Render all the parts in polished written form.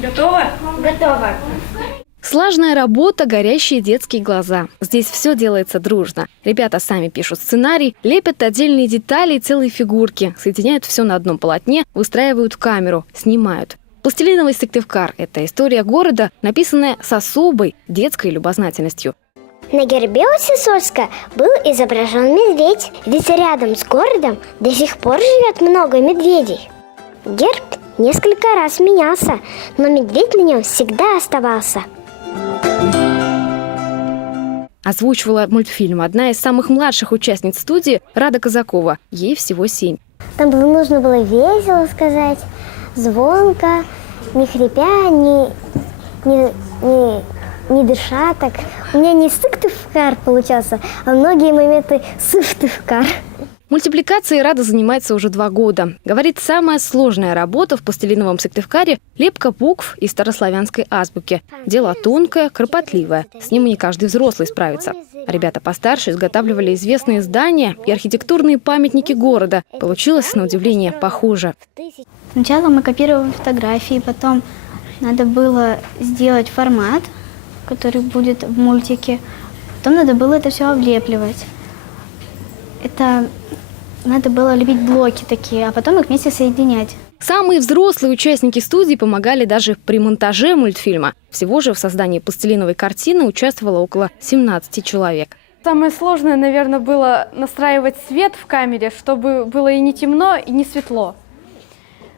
Готово? Готово. Слаженная работа, горящие детские глаза. Здесь все делается дружно. Ребята сами пишут сценарий, лепят отдельные детали и целые фигурки, соединяют все на одном полотне, выстраивают камеру, снимают. «Пластилиновый Сыктывкар» – это история города, написанная с особой детской любознательностью. На гербе у Сысольска был изображен медведь, ведь рядом с городом до сих пор живет много медведей. Герб несколько раз менялся, но медведь на нем всегда оставался. Озвучивала мультфильм одна из самых младших участниц студии Рада Казакова. Ей всего 7. Там нужно было весело сказать, звонко, не хрипя, не дыша так. У меня не Сыктывкар получался, а многие моменты Сыктывкар. Мультипликацией Рада занимается уже 2 года. Говорит, самая сложная работа в пластилиновом Сыктывкаре – лепка букв из старославянской азбуки. Дело тонкое, кропотливое. С ним и не каждый взрослый справится. Ребята постарше изготавливали известные здания и архитектурные памятники города. Получилось, на удивление, похоже. Сначала мы копировали фотографии, потом надо было сделать формат, который будет в мультике. Потом надо было это все облепливать. Это надо было лепить блоки такие, а потом их вместе соединять. Самые взрослые участники студии помогали даже при монтаже мультфильма. Всего же в создании пластилиновой картины участвовало около 17 человек. Самое сложное, наверное, было настраивать свет в камере, чтобы было и не темно, и не светло.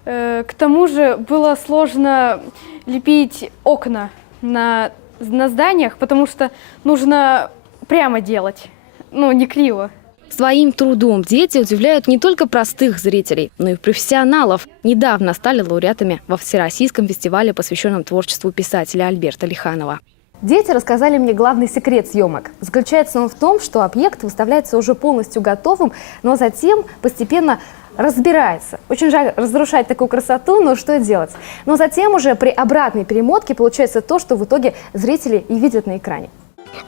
К тому же было сложно лепить окна на зданиях, потому что нужно прямо делать, не криво. Своим трудом дети удивляют не только простых зрителей, но и профессионалов. Недавно стали лауреатами во Всероссийском фестивале, посвященном творчеству писателя Альберта Лиханова. Дети рассказали мне главный секрет съемок. Заключается он в том, что объект выставляется уже полностью готовым, но затем постепенно разбирается. Очень жаль разрушать такую красоту, но что делать? Но затем уже при обратной перемотке получается то, что в итоге зрители и видят на экране.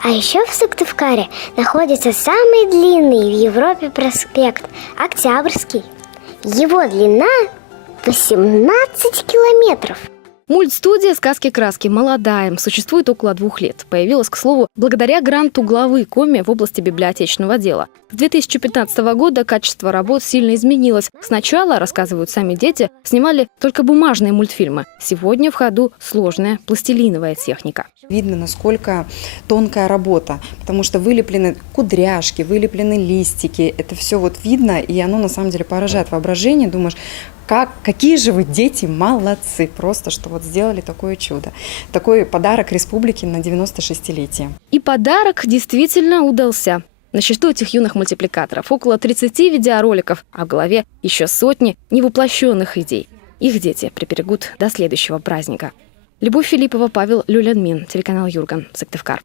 А еще в Сыктывкаре находится самый длинный в Европе проспект – Октябрьский. Его длина – 18 километров. Мультстудия «Сказки-краски» молодая, существует около 2 лет. Появилась, к слову, благодаря гранту главы Коми в области библиотечного дела. С 2015 года качество работ сильно изменилось. Сначала, рассказывают сами дети, снимали только бумажные мультфильмы. Сегодня в ходу сложная пластилиновая техника. Видно, насколько тонкая работа, потому что вылеплены кудряшки, вылеплены листики. Это все видно, и оно на самом деле поражает воображение. Думаешь, какие же вы дети молодцы, просто что сделали такое чудо. Такой подарок республике на 96-летие. И подарок действительно удался. На счету этих юных мультипликаторов около 30 видеороликов, а в голове еще сотни невоплощенных идей. Их дети приберегут до следующего праздника. Любовь Филиппова, Павел Люлянмин, телеканал Юрган, Сыктывкар.